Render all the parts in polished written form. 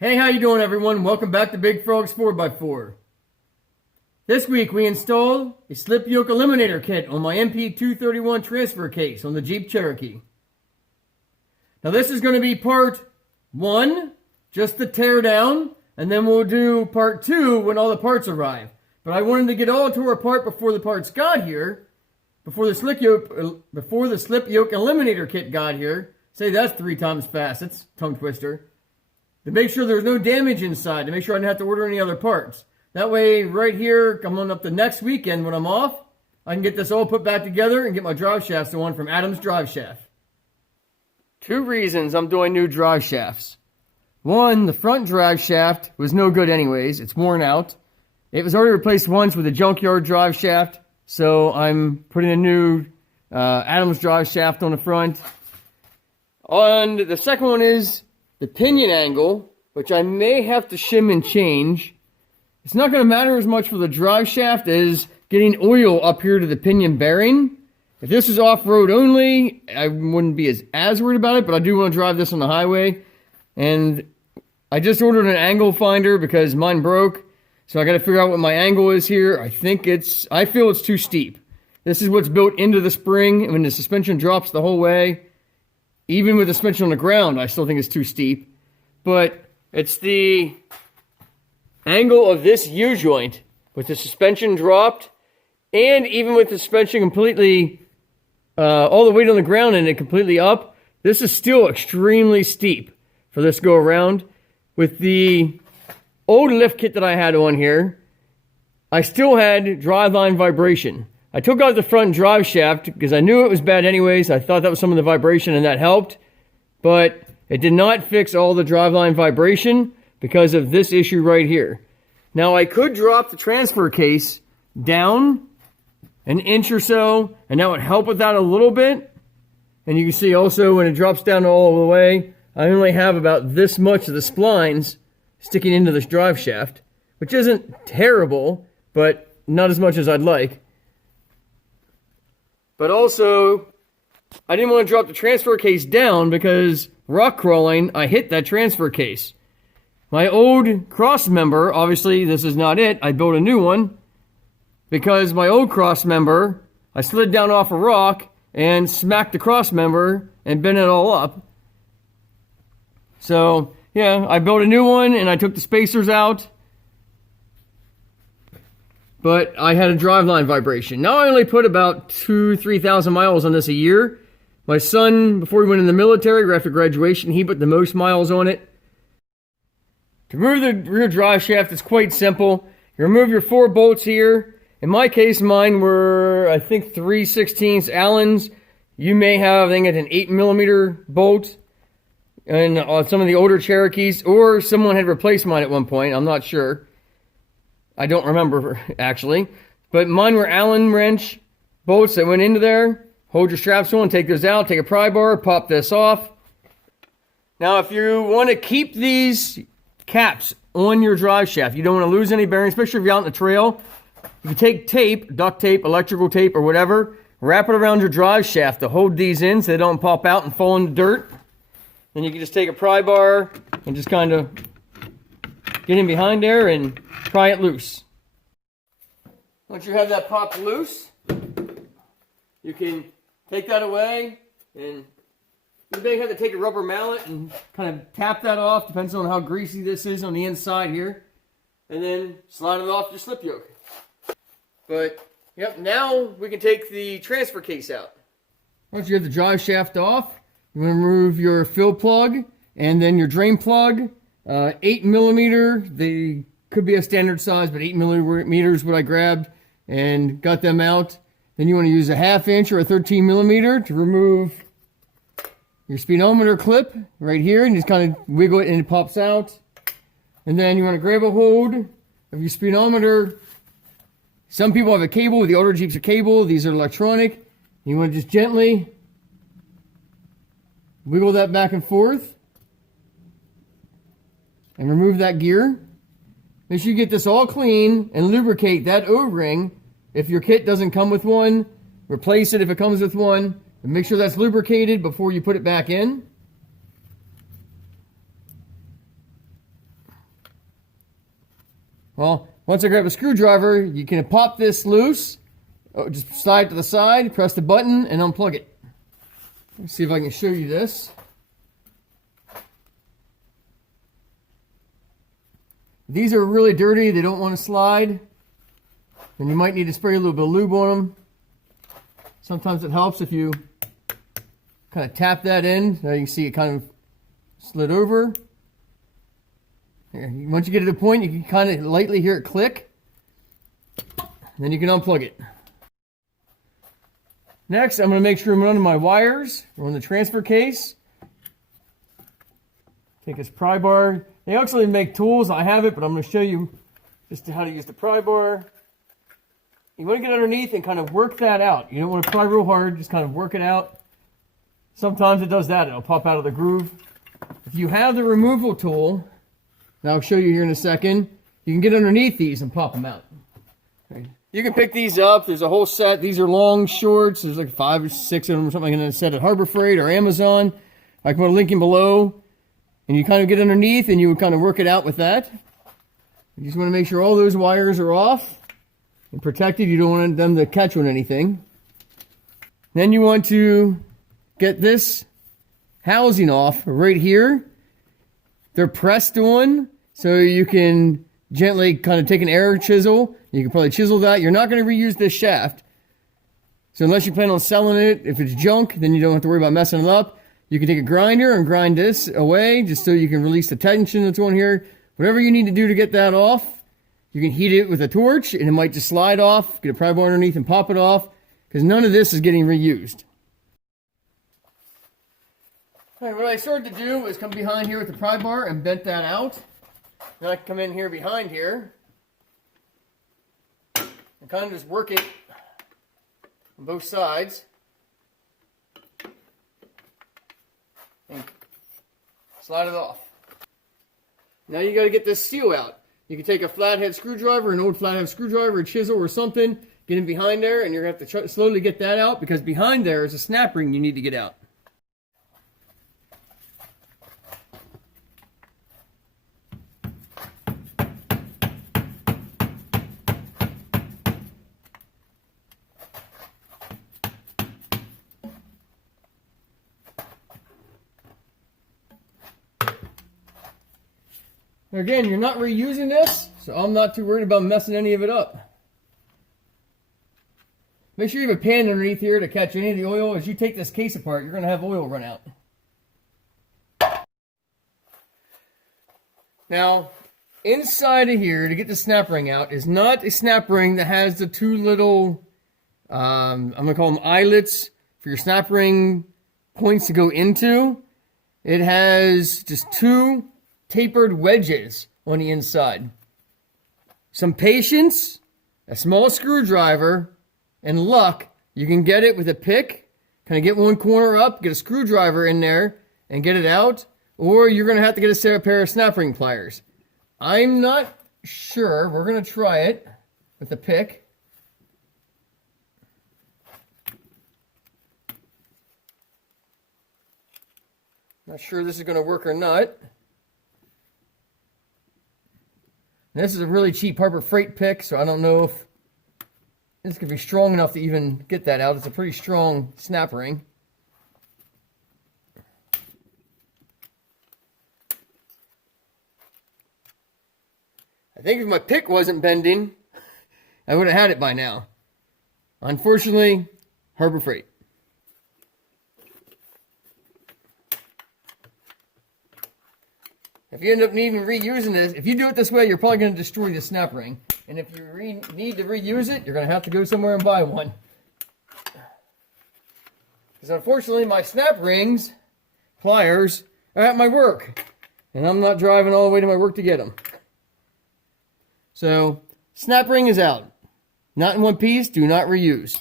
Hey, how you doing, everyone? Welcome back to Big Frog's 4x4. This week we installed a slip yoke eliminator kit on my MP231 transfer case on the Jeep Cherokee. Now this is going to be part 1, just the tear down, and then we'll do part 2 when all the parts arrive. But I wanted to get all tore apart before the parts got here, before the slip yoke eliminator kit got here. Say that's 3 times fast. It's a tongue twister. To make sure there's no damage inside, to make sure I didn't have to order any other parts. That way, right here, coming up the next weekend when I'm off, I can get this all put back together and get my drive shafts on from Adam's Drive Shaft. 2 reasons I'm doing new drive shafts. 1, the front drive shaft was no good anyways. It's worn out. It was already replaced once with a junkyard drive shaft, so I'm putting a new Adam's Drive Shaft on the front. And the second one is the pinion angle, which I may have to shim and change. It's not going to matter as much for the drive shaft as getting oil up here to the pinion bearing. If this is off-road only, I wouldn't be as worried about it, but I do want to drive this on the highway. And I just ordered an angle finder because mine broke, so I got to figure out what my angle is here. I feel it's too steep. This is what's built into the spring, and when the suspension drops the whole way, even with the suspension on the ground, I still think it's too steep. But it's the angle of this U-joint with the suspension dropped, and even with the suspension completely, all the weight on the ground and it completely up, this is still extremely steep for this go around. With the old lift kit that I had on here, I still had driveline vibration. I took out the front drive shaft because I knew it was bad anyways. I thought that was some of the vibration and that helped. But it did not fix all the driveline vibration because of this issue right here. Now I could drop the transfer case down an inch or so, and that would help with that a little bit. And you can see also when it drops down all the way, I only have about this much of the splines sticking into this drive shaft, which isn't terrible, but not as much as I'd like. But also, I didn't want to drop the transfer case down because rock crawling, I hit that transfer case. My old cross member, obviously this is not it, I built a new one, because my old cross member, I slid down off a rock and smacked the cross member and bent it all up. So, yeah, I built a new one and I took the spacers out. But I had a driveline vibration. Now I only put about 3,000 miles on this a year. My son, before he went in the military, right after graduation, he put the most miles on it. To remove the rear drive shaft, it's quite simple. You remove your 4 bolts here. In my case, mine were, I think, 3/16 Allens. You may have, I think, an 8mm bolt. And some of the older Cherokees, or someone had replaced mine at one point, I'm not sure. I don't remember, actually. But mine were Allen wrench bolts that went into there. Hold your straps on, take those out, take a pry bar, pop this off. Now, if you want to keep these caps on your drive shaft, you don't want to lose any bearings, especially if you're out in the trail. You can take tape, duct tape, electrical tape, or whatever, wrap it around your drive shaft to hold these in so they don't pop out and fall in the dirt. Then you can just take a pry bar and just kind of get in behind there and pry it loose. Once you have that popped loose, you can take that away, and you may have to take a rubber mallet and kind of tap that off, depends on how greasy this is on the inside here, and then slide it off your slip yoke. But, yep, now we can take the transfer case out. Once you have the drive shaft off, you're going to remove your fill plug and then your drain plug. 8mm, they could be a standard size, but 8mm is what I grabbed and got them out. Then you want to use a 1/2 inch or a 13mm to remove your speedometer clip right here, and just kind of wiggle it and it pops out. And then you want to grab a hold of your speedometer. Some people have a cable, the older Jeeps are cable, these are electronic. You want to just gently wiggle that back and forth and remove that gear. Make sure you get this all clean and lubricate that O-ring. If your kit doesn't come with one, replace it if it comes with one, and make sure that's lubricated before you put it back in. Well, once I grab a screwdriver, you can pop this loose. Just slide to the side, press the button, and unplug it. Let's see if I can show you this. These are really dirty. They don't want to slide. And you might need to spray a little bit of lube on them. Sometimes it helps if you kind of tap that in. Now you can see it kind of slid over. Here, once you get to the point, you can kind of lightly hear it click. Then you can unplug it. Next, I'm going to make sure I'm running my wires. We're on the transfer case. Take this pry bar. They actually make tools. I have it, but I'm going to show you just how to use the pry bar. You want to get underneath and kind of work that out. You don't want to pry real hard, just kind of work it out. Sometimes it does that. It'll pop out of the groove. If you have the removal tool, and I'll show you here in a second, you can get underneath these and pop them out. Okay. You can pick these up. There's a whole set. These are long shorts. There's like 5 or 6 of them or something like that. Set at Harbor Freight or Amazon. I can put a link in below. And you kind of get underneath and you would kind of work it out with that. You just want to make sure all those wires are off and protected. You don't want them to catch on anything. Then you want to get this housing off right here. They're pressed on, so you can gently kind of take an air chisel. You can probably chisel that. You're not going to reuse this shaft. So unless you plan on selling it, if it's junk, then you don't have to worry about messing it up. You can take a grinder and grind this away just so you can release the tension that's on here. Whatever you need to do to get that off, you can heat it with a torch and it might just slide off. Get a pry bar underneath and pop it off because none of this is getting reused. All right, what I started to do was come behind here with the pry bar and bent that out. Then I can come in here behind here and kind of just work it on both sides. And slide it off. Now you got to get this seal out. You can take a flathead screwdriver, an old flathead screwdriver, a chisel or something, get in behind there, and you're going to have to slowly get that out because behind there is a snap ring you need to get out. Again, you're not reusing this, so I'm not too worried about messing any of it up. Make sure you have a pan underneath here to catch any of the oil. As you take this case apart, you're going to have oil run out. Now, inside of here, to get the snap ring out, is not a snap ring that has the 2 little, I'm going to call them eyelets for your snap ring points to go into. It has just 2 tapered wedges on the inside. Some patience, a small screwdriver, and luck. You can get it with a pick, kind of get one corner up, get a screwdriver in there, and get it out. Or you're going to have to get a pair of snap ring pliers. I'm not sure. We're going to try it with a pick. Not sure this is going to work or not. This is a really cheap Harbor Freight pick, so I don't know if this could be strong enough to even get that out. It's a pretty strong snap ring. I think if my pick wasn't bending, I would have had it by now. Unfortunately, Harbor Freight. If you end up needing reusing this, if you do it this way, you're probably going to destroy the snap ring. And if you need to reuse it, you're going to have to go somewhere and buy one. Because unfortunately, my snap rings, pliers, are at my work. And I'm not driving all the way to my work to get them. So, snap ring is out. Not in one piece, do not reuse.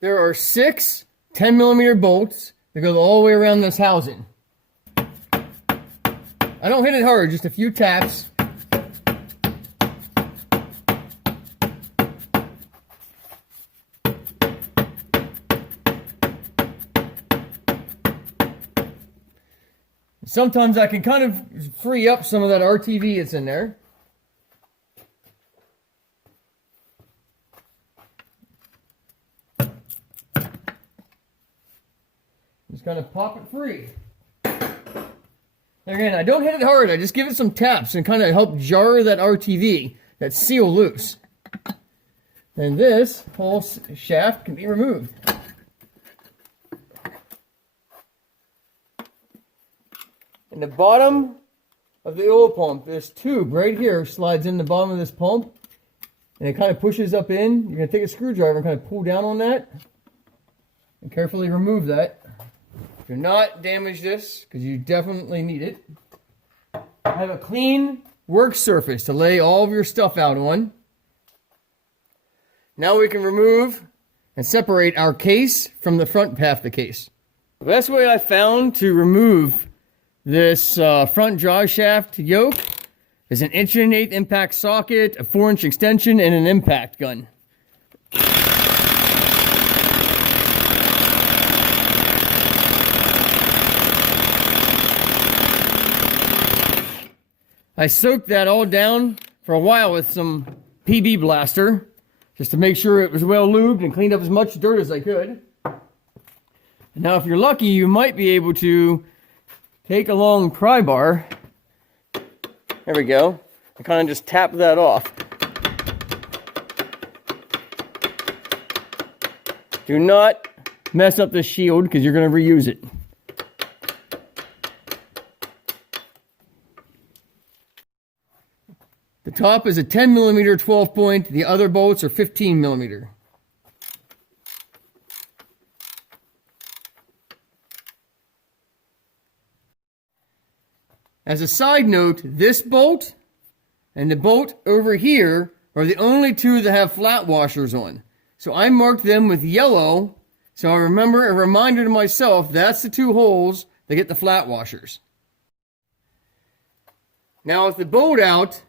There are 6 10mm bolts that go all the way around this housing. I don't hit it hard, just a few taps. sometimes I can kind of free up some of that RTV that's in there. Just kind of pop it free. Again, I don't hit it hard. I just give it some taps and kind of help jar that RTV, that seal loose. And this whole shaft can be removed. And the bottom of the oil pump, this tube right here slides in the bottom of this pump. And it kind of pushes up in. You're going to take a screwdriver and kind of pull down on that. And carefully remove that. Do not damage this, because you definitely need it. Have a clean work surface to lay all of your stuff out on. Now we can remove and separate our case from the front half of the case. The best way I found to remove this front drive shaft yoke is an 1 1/8" impact socket, a 4-inch extension, and an impact gun. I soaked that all down for a while with some PB Blaster, just to make sure it was well lubed and cleaned up as much dirt as I could. And now if you're lucky, you might be able to take a long pry bar, there we go, and kind of just tap that off. Do not mess up the shield because you're going to reuse it. The top is a 10mm 12 point, the other bolts are 15mm. As a side note, this bolt and the bolt over here are the only two that have flat washers on. So I marked them with yellow, so I remember a reminder to myself that's the two holes that get the flat washers. Now with the bolt out,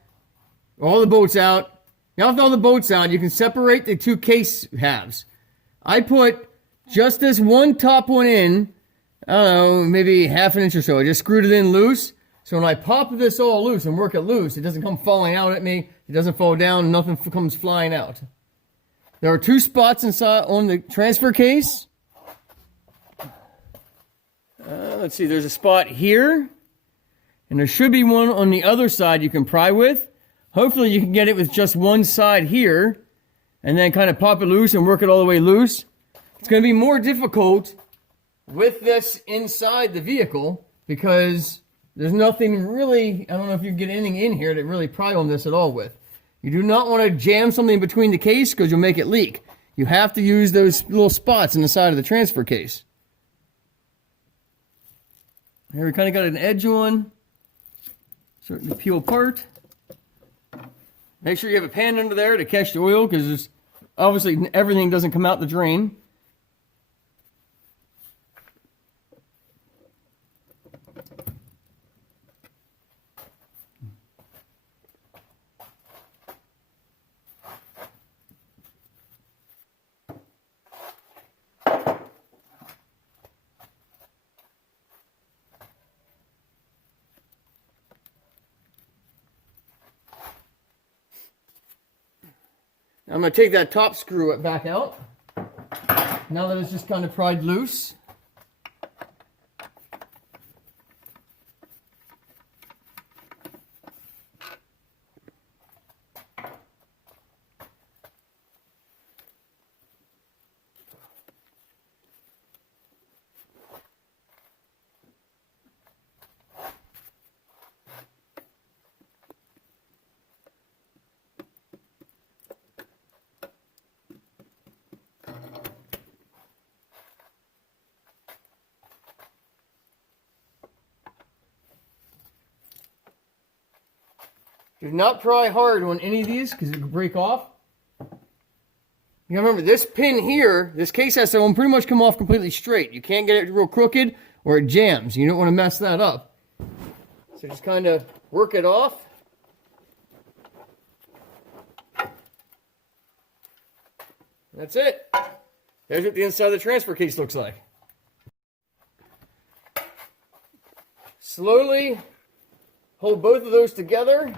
all the bolts out, now with all the bolts out, you can separate the two case halves. I put just this one top one in, I don't know, maybe 1/2 inch or so. I just screwed it in loose. So when I pop this all loose and work it loose, it doesn't come falling out at me. It doesn't fall down. Nothing comes flying out. There are 2 spots inside on the transfer case. Let's see. There's a spot here. And there should be one on the other side you can pry with. Hopefully you can get it with just one side here. And then kind of pop it loose and work it all the way loose. It's going to be more difficult with this inside the vehicle because there's nothing really, I don't know if you can get anything in here to really pry on this at all with. You do not want to jam something between the case because you'll make it leak. You have to use those little spots in the side of the transfer case. Here we kind of got an edge on, starting to peel apart. Make sure you have a pan under there to catch the oil because obviously everything doesn't come out the drain. I'm going to take that top screw back out, now that it's just kind of pried loose. Do not pry hard on any of these because it can break off. You gotta remember, this pin here, this case has to pretty much come off completely straight. You can't get it real crooked or it jams. You don't want to mess that up. So just kind of work it off. That's it. There's what the inside of the transfer case looks like. slowly hold both of those together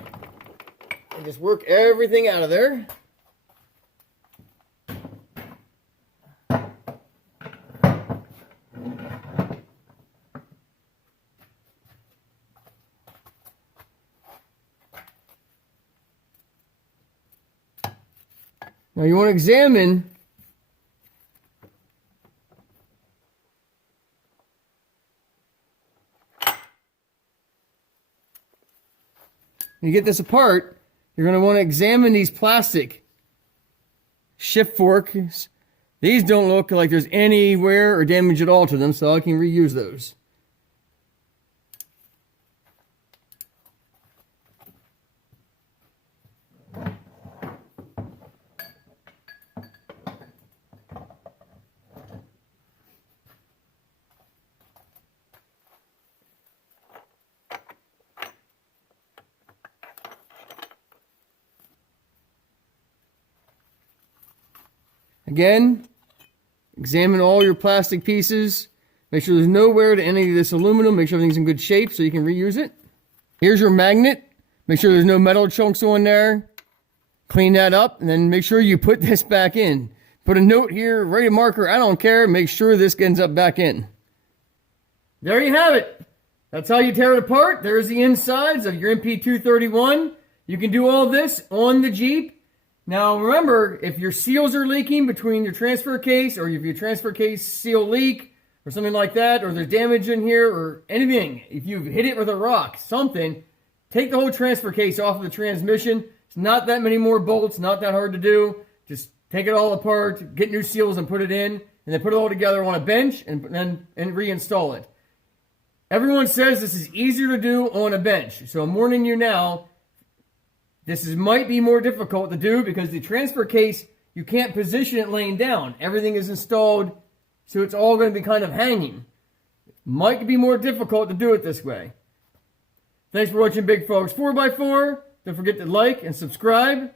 and just work everything out of there. Now you want to examine when you get this apart, you're going to want to examine these plastic shift forks. These don't look like there's any wear or damage at all to them, so I can reuse those. Again, examine all your plastic pieces. Make sure there's no wear to any of this aluminum. Make sure everything's in good shape so you can reuse it. Here's your magnet. Make sure there's no metal chunks on there. Clean that up and then make sure you put this back in. Put a note here, write a marker, I don't care. Make sure this ends up back in. There you have it. That's how you tear it apart. There's the insides of your MP231. You can do all this on the Jeep. Now remember, if your seals are leaking between your transfer case, or if your transfer case seal leak or something like that, or there's damage in here or anything, if you've hit it with a rock, something, take the whole transfer case off of the transmission. It's not that many more bolts, not that hard to do. Just take it all apart, get new seals and put it in, and then put it all together on a bench and reinstall it. Everyone says this is easier to do on a bench, so I'm warning you now. This might be more difficult to do because the transfer case, you can't position it laying down. Everything is installed, so it's all going to be kind of hanging. Might be more difficult to do it this way. Thanks for watching Big Frogs 4x4. Don't forget to like and subscribe.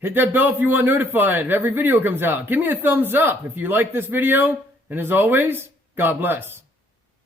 Hit that bell if you want notified if every video comes out. Give me a thumbs up if you like this video. And as always, God bless.